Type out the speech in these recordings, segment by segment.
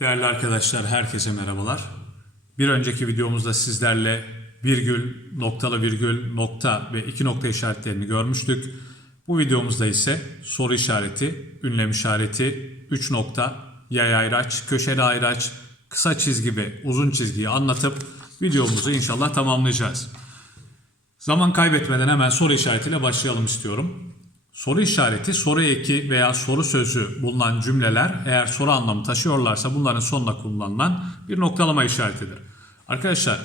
Değerli arkadaşlar, herkese merhabalar. Bir önceki videomuzda sizlerle virgül, noktalı virgül, nokta ve iki nokta işaretlerini görmüştük. Bu videomuzda ise soru işareti, ünlem işareti, üç nokta, yay ayraç, köşeli ayraç, kısa çizgi ve uzun çizgiyi anlatıp videomuzu inşallah tamamlayacağız. Zaman kaybetmeden hemen soru işaretiyle başlayalım istiyorum. Soru işareti, soru eki veya soru sözü bulunan cümleler eğer soru anlamı taşıyorlarsa bunların sonuna kullanılan bir noktalama işaretidir. Arkadaşlar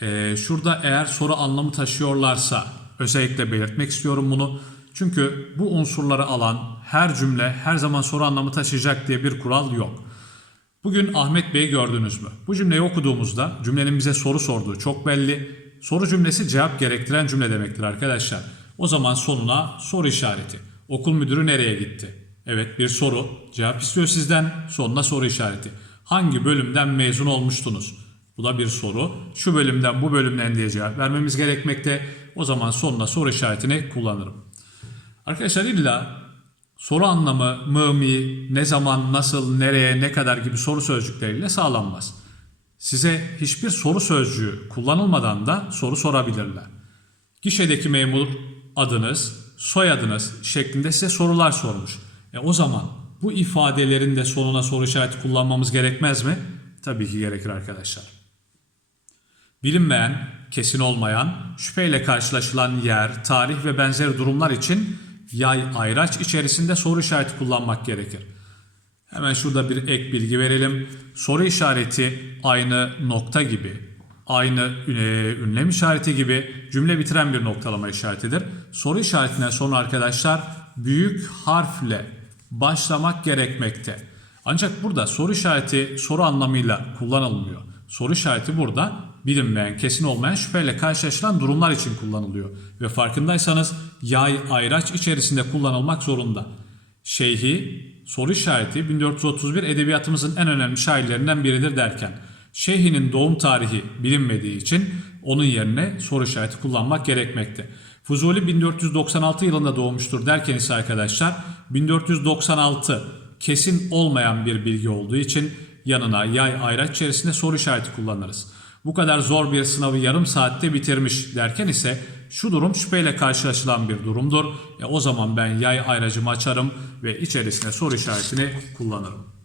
eee, şurada eğer soru anlamı taşıyorlarsa özellikle belirtmek istiyorum bunu. Çünkü bu unsurları alan her cümle her zaman soru anlamı taşıyacak diye bir kural yok. Bugün Ahmet Bey'i gördünüz mü? Bu cümleyi okuduğumuzda cümlenin bize soru sorduğu çok belli. Soru cümlesi cevap gerektiren cümle demektir arkadaşlar. O zaman sonuna soru işareti. Okul müdürü nereye gitti? Evet bir soru. Cevap istiyor sizden. Sonuna soru işareti. Hangi bölümden mezun olmuştunuz? Bu da bir soru. Şu bölümden bu bölümden diye cevap vermemiz gerekmekte. O zaman sonuna soru işaretini kullanırım. Arkadaşlar illa soru anlamı mı mi, ne zaman, nasıl, nereye, ne kadar gibi soru sözcükleriyle sağlanmaz. Size hiçbir soru sözcüğü kullanılmadan da soru sorabilirler. Gişedeki memur adınız, soyadınız şeklinde size sorular sormuş. E o zaman bu ifadelerin de sonuna soru işareti kullanmamız gerekmez mi? Tabii ki gerekir arkadaşlar. Bilinmeyen, kesin olmayan, şüpheyle karşılaşılan yer, tarih ve benzeri durumlar için yay ayraç içerisinde soru işareti kullanmak gerekir. Hemen şurada bir ek bilgi verelim. Soru işareti aynı nokta gibi, aynı üne- ünlem işareti gibi cümle bitiren bir noktalama işaretidir. Soru işaretinden sonra arkadaşlar büyük harfle başlamak gerekmekte. Ancak burada soru işareti soru anlamıyla kullanılmıyor. Soru işareti burada bilinmeyen, kesin olmayan şüpheyle karşılaşılan durumlar için kullanılıyor. Ve farkındaysanız yay ayraç içerisinde kullanılmak zorunda. Şeyhi soru işareti 1431 edebiyatımızın en önemli şairlerinden biridir derken Şeyhi'nin doğum tarihi bilinmediği için onun yerine soru işareti kullanmak gerekmekte. Fuzuli 1496 yılında doğmuştur derken ise arkadaşlar 1496 kesin olmayan bir bilgi olduğu için yanına yay ayraç içerisinde soru işareti kullanırız. Bu kadar zor bir sınavı yarım saatte bitirmiş derken ise şu durum şüpheyle karşılaşılan bir durumdur. E o zaman ben yay ayracımı açarım ve içerisine soru işaretini kullanırım.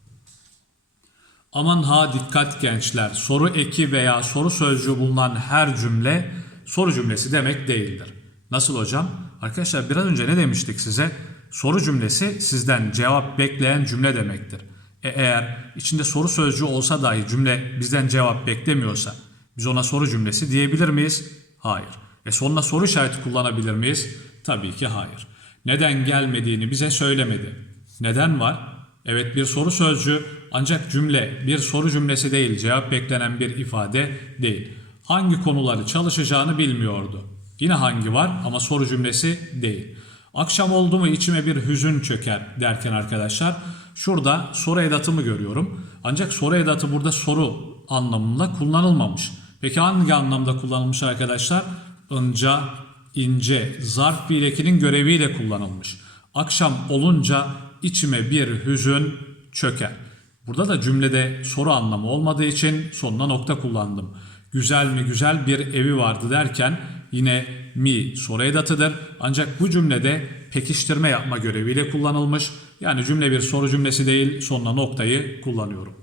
Aman ha dikkat gençler. Soru eki veya soru sözcüğü bulunan her cümle soru cümlesi demek değildir. Nasıl hocam? Arkadaşlar biraz önce ne demiştik size? Soru cümlesi sizden cevap bekleyen cümle demektir. E eğer içinde soru sözcüğü olsa dahi cümle bizden cevap beklemiyorsa biz ona soru cümlesi diyebilir miyiz? Hayır. E sonuna soru işareti kullanabilir miyiz? Tabii ki hayır. Neden gelmediğini bize söylemedi. Neden var? Evet bir soru sözcüğü ancak cümle bir soru cümlesi değil, cevap beklenen bir ifade değil. Hangi konuları çalışacağını bilmiyordu. Yine hangi var ama soru cümlesi değil. Akşam oldu mu içime bir hüzün çöker derken arkadaşlar şurada soru edatımı görüyorum. Ancak soru edatı burada soru anlamında kullanılmamış. Peki hangi anlamda kullanılmış arkadaşlar? Inca, ince, zarf fiilekinin göreviyle kullanılmış. Akşam olunca içime bir hüzün çöker. Burada da cümlede soru anlamı olmadığı için sonuna nokta kullandım. Güzel mi güzel bir evi vardı derken yine mi soru edatıdır. Ancak bu cümlede pekiştirme yapma göreviyle kullanılmış. Yani cümle bir soru cümlesi değil sonuna noktayı kullanıyorum.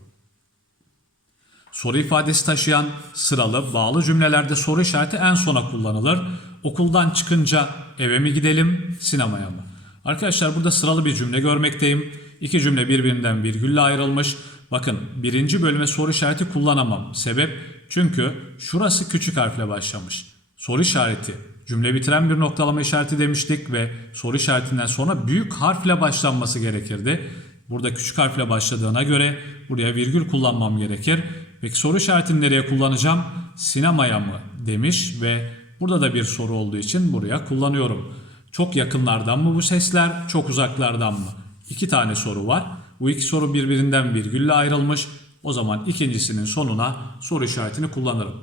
Soru ifadesi taşıyan sıralı bağlı cümlelerde soru işareti en sona kullanılır. Okuldan çıkınca eve mi gidelim, sinemaya mı? Arkadaşlar burada sıralı bir cümle görmekteyim. İki cümle birbirinden virgülle ayrılmış. Bakın birinci bölüme soru işareti kullanamam. Sebep çünkü şurası küçük harfle başlamış. Soru işareti cümle bitiren bir noktalama işareti demiştik ve soru işaretinden sonra büyük harfle başlanması gerekirdi. Burada küçük harfle başladığına göre buraya virgül kullanmam gerekir. Peki soru işaretini nereye kullanacağım? Sinemaya mı demiş ve burada da bir soru olduğu için buraya kullanıyorum. Çok yakınlardan mı bu sesler, çok uzaklardan mı? İki tane soru var. Bu iki soru birbirinden virgülle ayrılmış. O zaman ikincisinin sonuna soru işaretini kullanırım.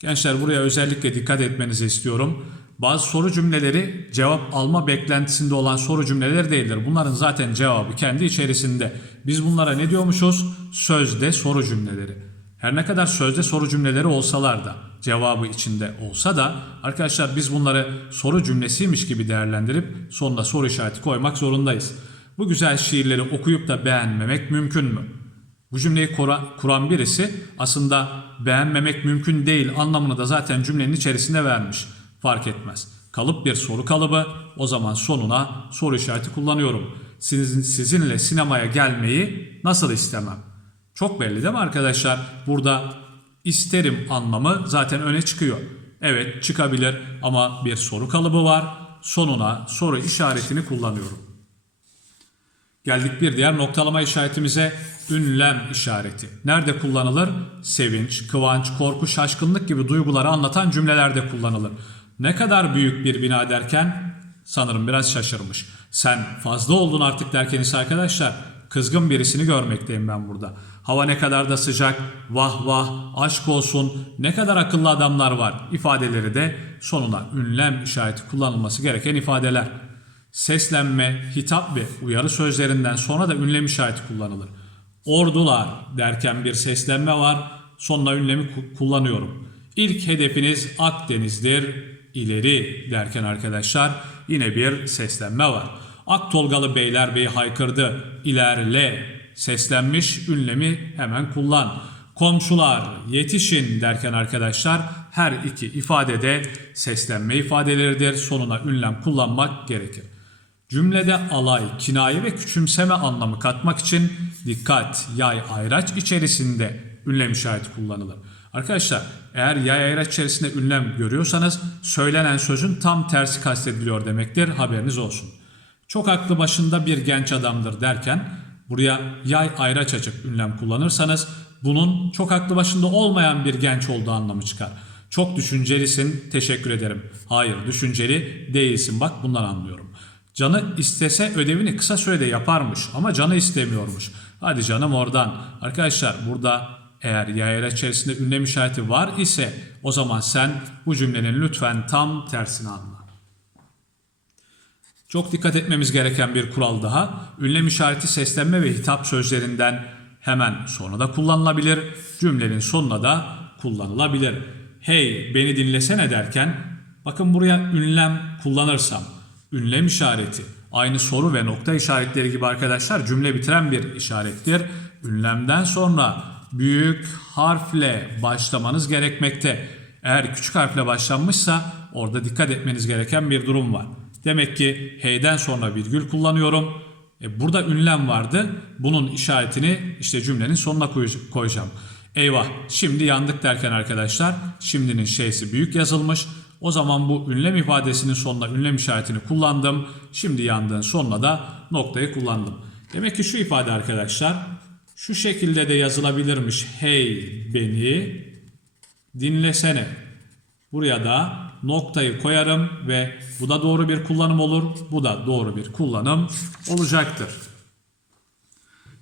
Gençler buraya özellikle dikkat etmenizi istiyorum. Bazı soru cümleleri cevap alma beklentisinde olan soru cümleleri değildir. Bunların zaten cevabı kendi içerisinde. Biz bunlara ne diyormuşuz? Sözde soru cümleleri. Her ne kadar sözde soru cümleleri olsalar da, cevabı içinde olsa da arkadaşlar biz bunları soru cümlesiymiş gibi değerlendirip sonuna soru işareti koymak zorundayız. Bu güzel şiirleri okuyup da beğenmemek mümkün mü? Bu cümleyi kura- kuran birisi aslında beğenmemek mümkün değil anlamını da zaten cümlenin içerisinde vermiş. Fark etmez. Kalıp bir soru kalıbı o zaman sonuna soru işareti kullanıyorum. Sizin, sizinle sinemaya gelmeyi nasıl istemem? Çok belli değil mi arkadaşlar? Burada isterim anlamı zaten öne çıkıyor. Evet çıkabilir ama bir soru kalıbı var. Sonuna soru işaretini kullanıyorum. Geldik bir diğer noktalama işaretimize ünlem işareti. Nerede kullanılır? Sevinç, kıvanç, korku, şaşkınlık gibi duyguları anlatan cümlelerde kullanılır. Ne kadar büyük bir bina derken sanırım biraz şaşırmış. Sen fazla oldun artık derken ise arkadaşlar kızgın birisini görmekteyim ben burada. Hava ne kadar da sıcak, vah vah, aşk olsun, ne kadar akıllı adamlar var ifadeleri de sonuna ünlem işareti kullanılması gereken ifadeler. Seslenme, hitap ve uyarı sözlerinden sonra da ünlem işareti kullanılır. Ordular derken bir seslenme var, sonuna ünlemi ku- kullanıyorum. İlk hedefiniz Akdeniz'dir, ileri derken arkadaşlar yine bir seslenme var. Aktolgalı Beylerbeyi haykırdı, ilerle seslenmiş ünlemi hemen kullan. Komşular yetişin derken arkadaşlar her iki ifadede seslenme ifadeleridir. Sonuna ünlem kullanmak gerekir. Cümlede alay, kinaye ve küçümseme anlamı katmak için dikkat, yay, ayraç içerisinde ünlem işareti kullanılır. Arkadaşlar eğer yay ayraç içerisinde ünlem görüyorsanız söylenen sözün tam tersi kastediliyor demektir haberiniz olsun. Çok aklı başında bir genç adamdır derken buraya yay ayraç açıp ünlem kullanırsanız bunun çok aklı başında olmayan bir genç olduğu anlamı çıkar. Çok düşüncelisin teşekkür ederim. Hayır düşünceli değilsin bak bundan anlıyorum. Canı istese ödevini kısa sürede yaparmış ama canı istemiyormuş. Hadi canım oradan. Arkadaşlar burada eğer yayla içerisinde ünlem işareti var ise o zaman sen bu cümlenin lütfen tam tersini anla. Çok dikkat etmemiz gereken bir kural daha. Ünlem işareti seslenme ve hitap sözlerinden hemen sonra da kullanılabilir. Cümlenin sonuna da kullanılabilir. Hey beni dinlesene derken bakın buraya ünlem kullanırsam ünlem işareti aynı soru ve nokta işaretleri gibi arkadaşlar cümle bitiren bir işarettir. Ünlemden sonra büyük harfle başlamanız gerekmekte. Eğer küçük harfle başlanmışsa orada dikkat etmeniz gereken bir durum var. Demek ki hey'den sonra virgül kullanıyorum. E burada ünlem vardı. Bunun işaretini işte cümlenin sonuna koy- koyacağım. Eyvah şimdi yandık derken arkadaşlar şimdinin şeysi büyük yazılmış. O zaman bu ünlem ifadesinin sonuna ünlem işaretini kullandım. Şimdi yandığın sonuna da noktayı kullandım. Demek ki şu ifade arkadaşlar şu şekilde de yazılabilirmiş. Hey beni dinlesene. Buraya da noktayı koyarım ve bu da doğru bir kullanım olur. Bu da doğru bir kullanım olacaktır.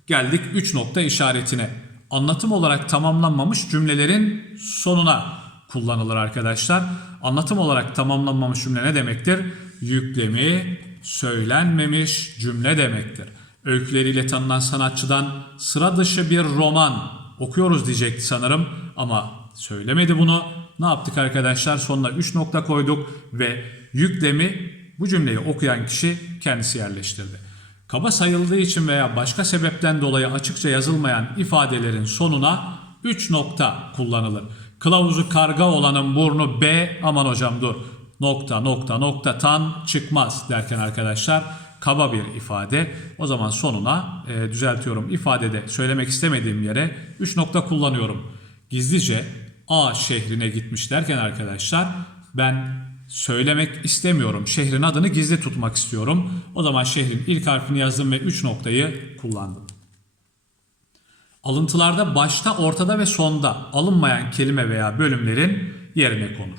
Geldik 3 nokta işaretine. Anlatım olarak tamamlanmamış cümlelerin sonuna kullanılır arkadaşlar. Anlatım olarak tamamlanmamış cümle ne demektir? Yüklemi söylenmemiş cümle demektir. Öyküleriyle tanınan sanatçıdan sıra dışı bir roman okuyoruz diyecekti sanırım ama söylemedi bunu. Ne yaptık arkadaşlar? Sonuna 3 nokta koyduk ve yüklemi bu cümleyi okuyan kişi kendisi yerleştirdi. Kaba sayıldığı için veya başka sebepten dolayı açıkça yazılmayan ifadelerin sonuna 3 nokta kullanılır. Kılavuzu karga olanın burnu B aman hocam dur nokta nokta nokta tan çıkmaz derken arkadaşlar kaba bir ifade. O zaman sonuna e, düzeltiyorum ifadede söylemek istemediğim yere 3 nokta kullanıyorum. Gizlice A şehrine gitmiş derken arkadaşlar ben söylemek istemiyorum. Şehrin adını gizli tutmak istiyorum. O zaman şehrin ilk harfini yazdım ve 3 noktayı kullandım. Alıntılarda başta, ortada ve sonda alınmayan kelime veya bölümlerin yerine konur.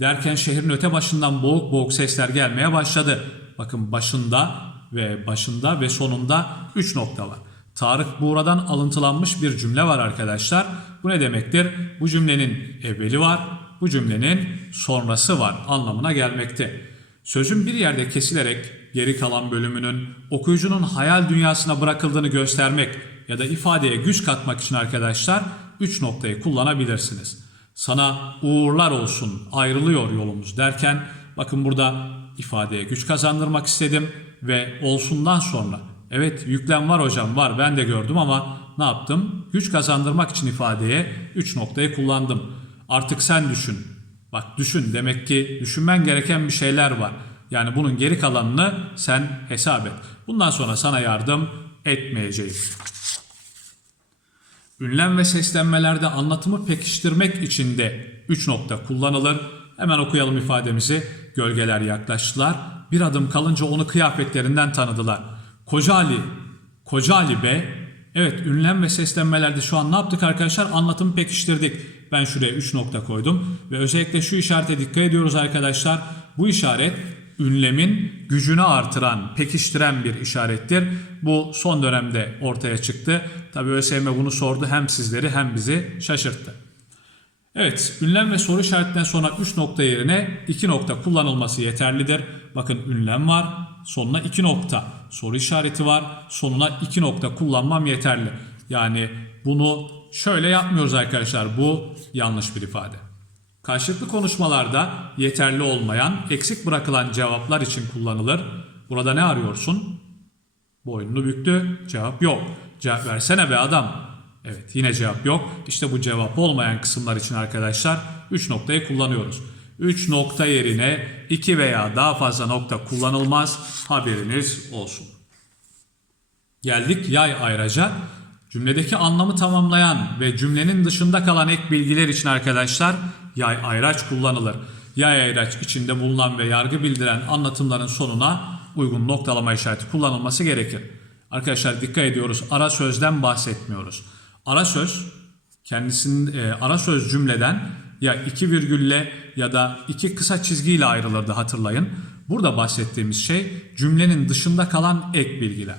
Derken şehrin öte başından boğuk boğuk sesler gelmeye başladı. Bakın başında ve başında ve sonunda 3 nokta var. Tarık Buğra'dan alıntılanmış bir cümle var arkadaşlar. Bu ne demektir? Bu cümlenin evveli var, bu cümlenin sonrası var anlamına gelmekte. Sözün bir yerde kesilerek geri kalan bölümünün okuyucunun hayal dünyasına bırakıldığını göstermek ya da ifadeye güç katmak için arkadaşlar 3 noktayı kullanabilirsiniz. Sana uğurlar olsun ayrılıyor yolumuz derken bakın burada ifadeye güç kazandırmak istedim ve olsundan sonra evet yüklem var hocam var ben de gördüm ama ne yaptım? Güç kazandırmak için ifadeye 3 noktayı kullandım. Artık sen düşün. Bak düşün demek ki düşünmen gereken bir şeyler var. Yani bunun geri kalanını sen hesap et. Bundan sonra sana yardım etmeyeceğim. Ünlem ve seslenmelerde anlatımı pekiştirmek için de 3 nokta kullanılır. Hemen okuyalım ifademizi. Gölgeler yaklaştılar. Bir adım kalınca onu kıyafetlerinden tanıdılar. Koca Ali, Koca Ali Bey. Evet ünlem ve seslenmelerde şu an ne yaptık arkadaşlar? Anlatımı pekiştirdik. Ben şuraya 3 nokta koydum. Ve özellikle şu işarete dikkat ediyoruz arkadaşlar. Bu işaret ünlemin gücünü artıran, pekiştiren bir işarettir. Bu son dönemde ortaya çıktı. Tabii ÖSYM bunu sordu hem sizleri hem bizi şaşırttı. Evet, ünlem ve soru işaretinden sonra 3 nokta yerine 2 nokta kullanılması yeterlidir. Bakın ünlem var, sonuna 2 nokta. Soru işareti var, sonuna 2 nokta kullanmam yeterli. Yani bunu şöyle yapmıyoruz arkadaşlar. Bu yanlış bir ifade. Karşılıklı konuşmalarda yeterli olmayan, eksik bırakılan cevaplar için kullanılır. Burada ne arıyorsun? Boynunu büktü, cevap yok. Cevap versene be adam. Evet yine cevap yok. İşte bu cevap olmayan kısımlar için arkadaşlar 3 noktayı kullanıyoruz. 3 nokta yerine 2 veya daha fazla nokta kullanılmaz. Haberiniz olsun. Geldik yay ayraca. Cümledeki anlamı tamamlayan ve cümlenin dışında kalan ek bilgiler için arkadaşlar yay ayraç kullanılır. Yay ayraç içinde bulunan ve yargı bildiren anlatımların sonuna uygun noktalama işareti kullanılması gerekir. Arkadaşlar dikkat ediyoruz. Ara sözden bahsetmiyoruz. Ara söz kendisinin e, ara söz cümleden ya iki virgülle ya da iki kısa çizgiyle ayrılırdı hatırlayın. Burada bahsettiğimiz şey cümlenin dışında kalan ek bilgiler.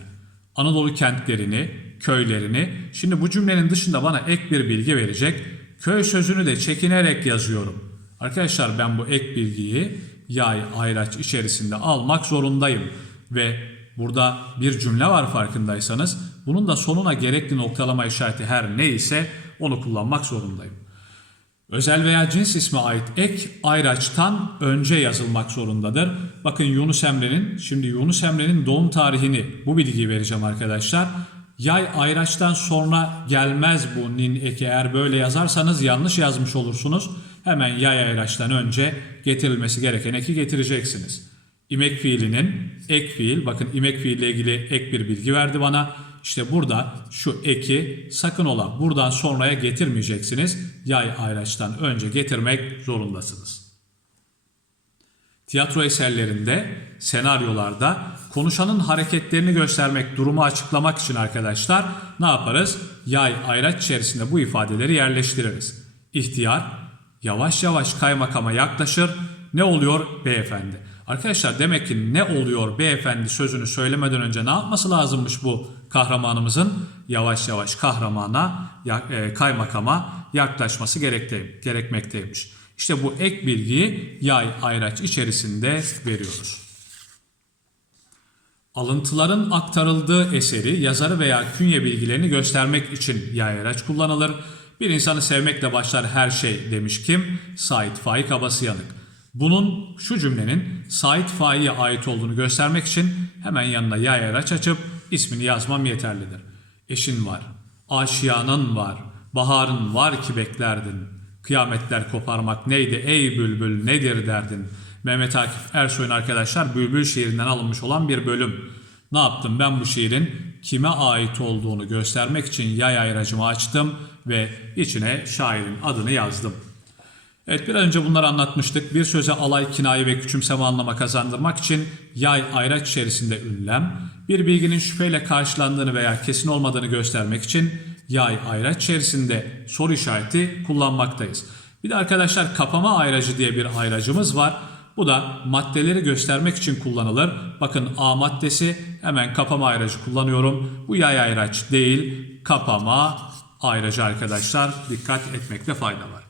Anadolu kentlerini, köylerini. Şimdi bu cümlenin dışında bana ek bir bilgi verecek. Köy sözünü de çekinerek yazıyorum. Arkadaşlar ben bu ek bilgiyi yay ayraç içerisinde almak zorundayım. Ve burada bir cümle var farkındaysanız. Bunun da sonuna gerekli noktalama işareti her neyse onu kullanmak zorundayım. Özel veya cins isme ait ek ayraçtan önce yazılmak zorundadır. Bakın Yunus Emre'nin, şimdi Yunus Emre'nin doğum tarihini bu bilgiyi vereceğim arkadaşlar. Yay ayraçtan sonra gelmez bu nin eki eğer böyle yazarsanız yanlış yazmış olursunuz. Hemen yay ayraçtan önce getirilmesi gereken eki getireceksiniz. İmek fiilinin ek fiil, bakın imek fiille ilgili ek bir bilgi verdi bana. İşte burada şu eki sakın ola buradan sonraya getirmeyeceksiniz. Yay ayraçtan önce getirmek zorundasınız. Tiyatro eserlerinde, senaryolarda konuşanın hareketlerini göstermek, durumu açıklamak için arkadaşlar ne yaparız? Yay ayraç içerisinde bu ifadeleri yerleştiririz. İhtiyar yavaş yavaş kaymakama yaklaşır. Ne oluyor beyefendi? Arkadaşlar demek ki ne oluyor beyefendi sözünü söylemeden önce ne yapması lazımmış bu kahramanımızın? Yavaş yavaş kahramana, e, kaymakama yaklaşması gerekmekteymiş. İşte bu ek bilgiyi yay ayraç içerisinde veriyoruz. Alıntıların aktarıldığı eseri, yazarı veya künye bilgilerini göstermek için yay ayraç kullanılır. Bir insanı sevmekle başlar her şey demiş kim? Said Faik Abasıyanık. Bunun şu cümlenin Said Faik'e ait olduğunu göstermek için hemen yanına yay araç açıp ismini yazmam yeterlidir. Eşin var, aşiyanın var, baharın var ki beklerdin. Kıyametler koparmak neydi ey bülbül nedir derdin. Mehmet Akif Ersoy'un arkadaşlar Bülbül şiirinden alınmış olan bir bölüm. Ne yaptım ben bu şiirin kime ait olduğunu göstermek için yay ayracımı açtım ve içine şairin adını yazdım. Evet bir önce bunları anlatmıştık. Bir söze alay, kinaye ve küçümseme anlama kazandırmak için yay ayraç içerisinde ünlem, bir bilginin şüpheyle karşılandığını veya kesin olmadığını göstermek için yay ayraç içerisinde soru işareti kullanmaktayız. Bir de arkadaşlar kapama ayracı diye bir ayracımız var. Bu da maddeleri göstermek için kullanılır. Bakın A maddesi hemen kapama ayracı kullanıyorum. Bu yay ayraç değil kapama ayracı arkadaşlar. Dikkat etmekte fayda var.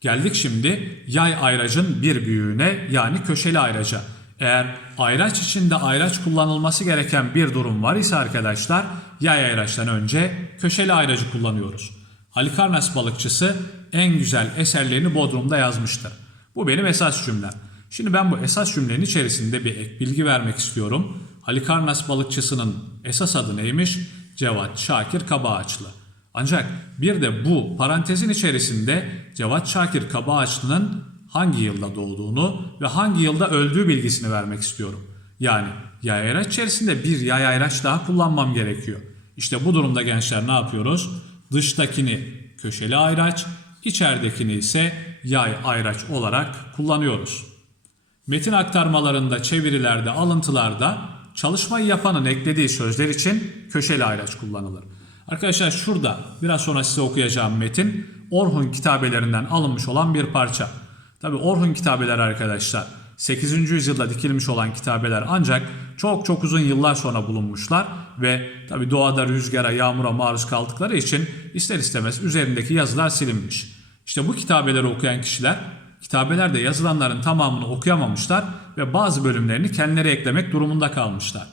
Geldik şimdi yay ayracın bir büyüğüne yani köşeli ayraca. Eğer ayraç içinde ayraç kullanılması gereken bir durum var ise arkadaşlar yay ayraçtan önce köşeli ayracı kullanıyoruz. Halikarnas balıkçısı en güzel eserlerini Bodrum'da yazmıştır. Bu benim esas cümlem. Şimdi ben bu esas cümlenin içerisinde bir ek bilgi vermek istiyorum. Halikarnas balıkçısının esas adı neymiş? Cevat Şakir Kabaağaçlı. Ancak bir de bu parantezin içerisinde Cevat Şakir Kabaağaçlı'nın hangi yılda doğduğunu ve hangi yılda öldüğü bilgisini vermek istiyorum. Yani yay ayraç içerisinde bir yay ayraç daha kullanmam gerekiyor. İşte bu durumda gençler ne yapıyoruz? Dıştakini köşeli ayraç, içeridekini ise yay ayraç olarak kullanıyoruz. Metin aktarmalarında, çevirilerde, alıntılarda çalışmayı yapanın eklediği sözler için köşeli ayraç kullanılır. Arkadaşlar şurada biraz sonra size okuyacağım metin Orhun kitabelerinden alınmış olan bir parça. Tabi Orhun kitabeleri arkadaşlar 8. yüzyılda dikilmiş olan kitabeler ancak çok çok uzun yıllar sonra bulunmuşlar ve tabi doğada rüzgara, yağmura maruz kaldıkları için ister istemez üzerindeki yazılar silinmiş. İşte bu kitabeleri okuyan kişiler kitabelerde yazılanların tamamını okuyamamışlar ve bazı bölümlerini kendileri eklemek durumunda kalmışlar.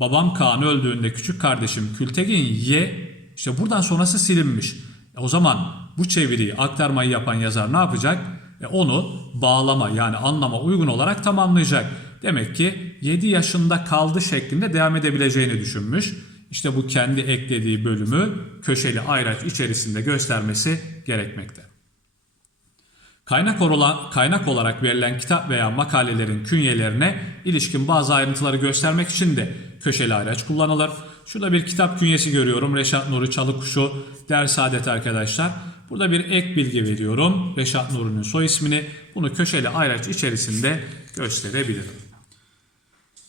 Babam Kaan öldüğünde küçük kardeşim Kültegin ye işte buradan sonrası silinmiş. E o zaman bu çeviriyi aktarmayı yapan yazar ne yapacak? Onu bağlama yani anlama uygun olarak tamamlayacak. Demek ki 7 yaşında kaldı şeklinde devam edebileceğini düşünmüş. İşte bu kendi eklediği bölümü köşeli ayraç içerisinde göstermesi gerekmekte. Kaynak, olan, kaynak olarak verilen kitap veya makalelerin künyelerine ilişkin bazı ayrıntıları göstermek için de köşeli ayraç kullanılır. Şurada bir kitap künyesi görüyorum. Reşat Nuri Çalıkuşu Ders Adet arkadaşlar. Burada bir ek bilgi veriyorum. Reşat Nuri'nin soy ismini. Bunu köşeli ayraç içerisinde gösterebilirim.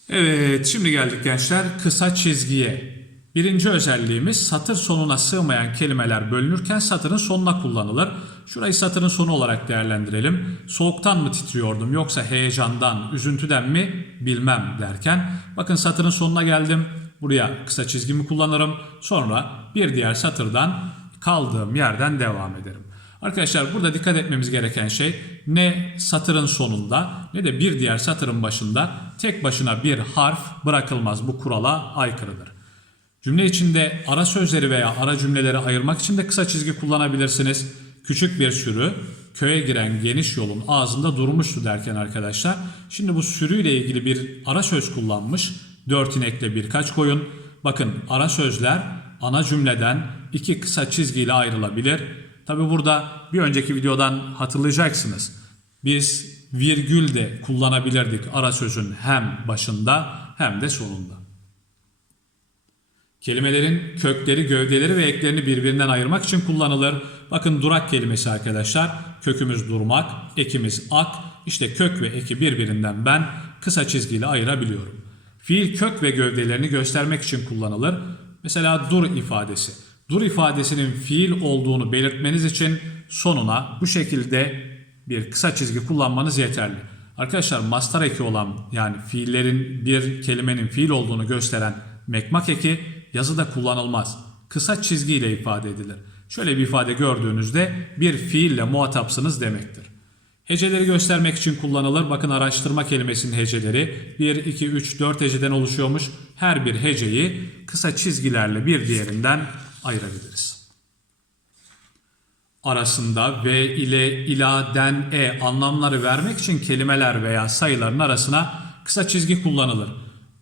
Evet şimdi geldik gençler kısa çizgiye. Birinci özelliğimiz satır sonuna sığmayan kelimeler bölünürken satırın sonuna kullanılır. Şurayı satırın sonu olarak değerlendirelim. Soğuktan mı titriyordum yoksa heyecandan, üzüntüden mi bilmem derken. Bakın satırın sonuna geldim. Buraya kısa çizgimi kullanırım. Sonra bir diğer satırdan kaldığım yerden devam ederim. Arkadaşlar burada dikkat etmemiz gereken şey ne satırın sonunda ne de bir diğer satırın başında tek başına bir harf bırakılmaz. Bu kurala aykırıdır. Cümle içinde ara sözleri veya ara cümleleri ayırmak için de kısa çizgi kullanabilirsiniz. Küçük bir sürü köye giren geniş yolun ağzında durmuştu derken arkadaşlar. Şimdi bu sürüyle ilgili bir ara söz kullanmış. Dört inekle birkaç koyun. Bakın ara sözler ana cümleden iki kısa çizgiyle ayrılabilir. Tabi burada bir önceki videodan hatırlayacaksınız. Biz virgül de kullanabilirdik ara sözün hem başında hem de sonunda. Kelimelerin kökleri, gövdeleri ve eklerini birbirinden ayırmak için kullanılır. Bakın durak kelimesi arkadaşlar. Kökümüz durmak, ekimiz ak. İşte kök ve eki birbirinden ben kısa çizgiyle ayırabiliyorum. Fiil kök ve gövdelerini göstermek için kullanılır. Mesela dur ifadesi. Dur ifadesinin fiil olduğunu belirtmeniz için sonuna bu şekilde bir kısa çizgi kullanmanız yeterli. Arkadaşlar mastar eki olan yani fiillerin bir kelimenin fiil olduğunu gösteren mekmak eki yazıda kullanılmaz. Kısa çizgiyle ifade edilir. Şöyle bir ifade gördüğünüzde bir fiille muhatapsınız demektir. Heceleri göstermek için kullanılır. Bakın araştırma kelimesinin heceleri 1, 2, 3, 4 heceden oluşuyormuş. Her bir heceyi kısa çizgilerle bir diğerinden ayırabiliriz. Arasında ve ile, ila, den, e anlamları vermek için kelimeler veya sayıların arasına kısa çizgi kullanılır.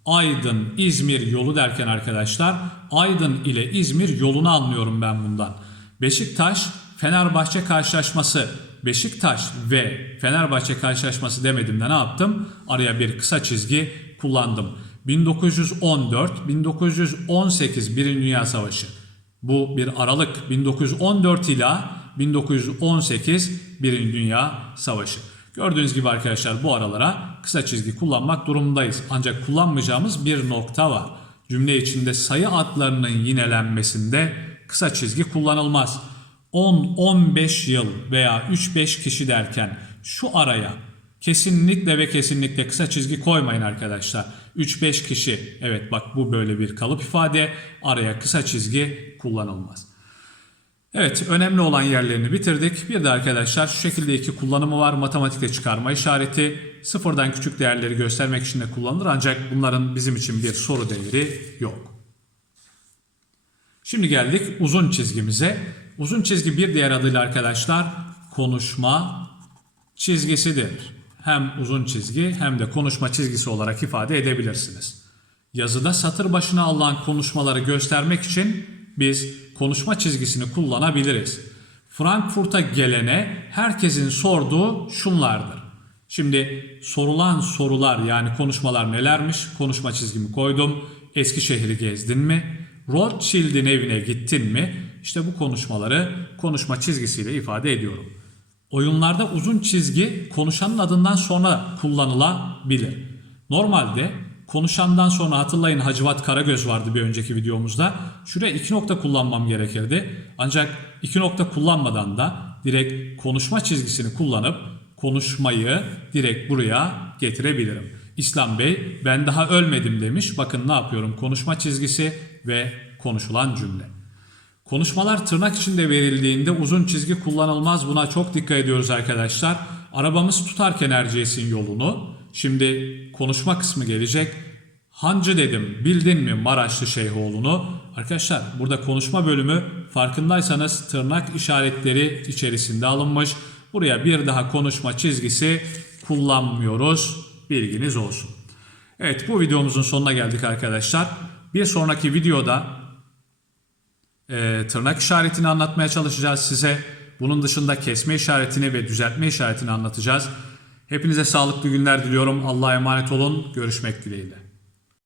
Aydın, İzmir yolu derken arkadaşlar Aydın ile İzmir yolunu anlıyorum ben bundan. Beşiktaş, Fenerbahçe karşılaşması Beşiktaş ve Fenerbahçe karşılaşması demedim de ne yaptım? Araya bir kısa çizgi kullandım. 1914-1918 Birinci Dünya Savaşı. Bu bir aralık 1914 ila 1918 Birinci Dünya Savaşı. Gördüğünüz gibi arkadaşlar bu aralara kısa çizgi kullanmak durumundayız. Ancak kullanmayacağımız bir nokta var. Cümle içinde sayı adlarının yinelenmesinde kısa çizgi kullanılmaz. 10-15 yıl veya 3-5 kişi derken şu araya kesinlikle ve kesinlikle kısa çizgi koymayın arkadaşlar. 3-5 kişi evet bak bu böyle bir kalıp ifade araya kısa çizgi kullanılmaz. Evet önemli olan yerlerini bitirdik. Bir de arkadaşlar şu şekilde iki kullanımı var. Matematikte çıkarma işareti sıfırdan küçük değerleri göstermek için de kullanılır. Ancak bunların bizim için bir soru değeri yok. Şimdi geldik uzun çizgimize. Uzun çizgi bir diğer adıyla arkadaşlar konuşma çizgisidir. Hem uzun çizgi hem de konuşma çizgisi olarak ifade edebilirsiniz. Yazıda satır başına alınan konuşmaları göstermek için biz konuşma çizgisini kullanabiliriz. Frankfurt'a gelene herkesin sorduğu şunlardır. Şimdi sorulan sorular yani konuşmalar nelermiş? Konuşma çizgimi koydum. Eskişehir'i gezdin mi? Rothschild'in evine gittin mi? İşte bu konuşmaları konuşma çizgisiyle ifade ediyorum. Oyunlarda uzun çizgi konuşanın adından sonra kullanılabilir. Normalde konuşandan sonra hatırlayın Hacivat Karagöz vardı bir önceki videomuzda. Şuraya iki nokta kullanmam gerekirdi. Ancak iki nokta kullanmadan da direkt konuşma çizgisini kullanıp konuşmayı direkt buraya getirebilirim. İslam Bey ben daha ölmedim demiş. Bakın ne yapıyorum konuşma çizgisi ve konuşulan cümle. Konuşmalar tırnak içinde verildiğinde uzun çizgi kullanılmaz. Buna çok dikkat ediyoruz arkadaşlar. Arabamız tutarken Erciyes'in yolunu. Şimdi konuşma kısmı gelecek. Hancı dedim bildin mi Maraşlı Şeyhoğlu'nu? Arkadaşlar burada konuşma bölümü farkındaysanız tırnak işaretleri içerisinde alınmış. Buraya bir daha konuşma çizgisi kullanmıyoruz. Bilginiz olsun. Evet bu videomuzun sonuna geldik arkadaşlar. Bir sonraki videoda e, tırnak işaretini anlatmaya çalışacağız size. Bunun dışında kesme işaretini ve düzeltme işaretini anlatacağız. Hepinize sağlıklı günler diliyorum. Allah'a emanet olun. Görüşmek dileğiyle.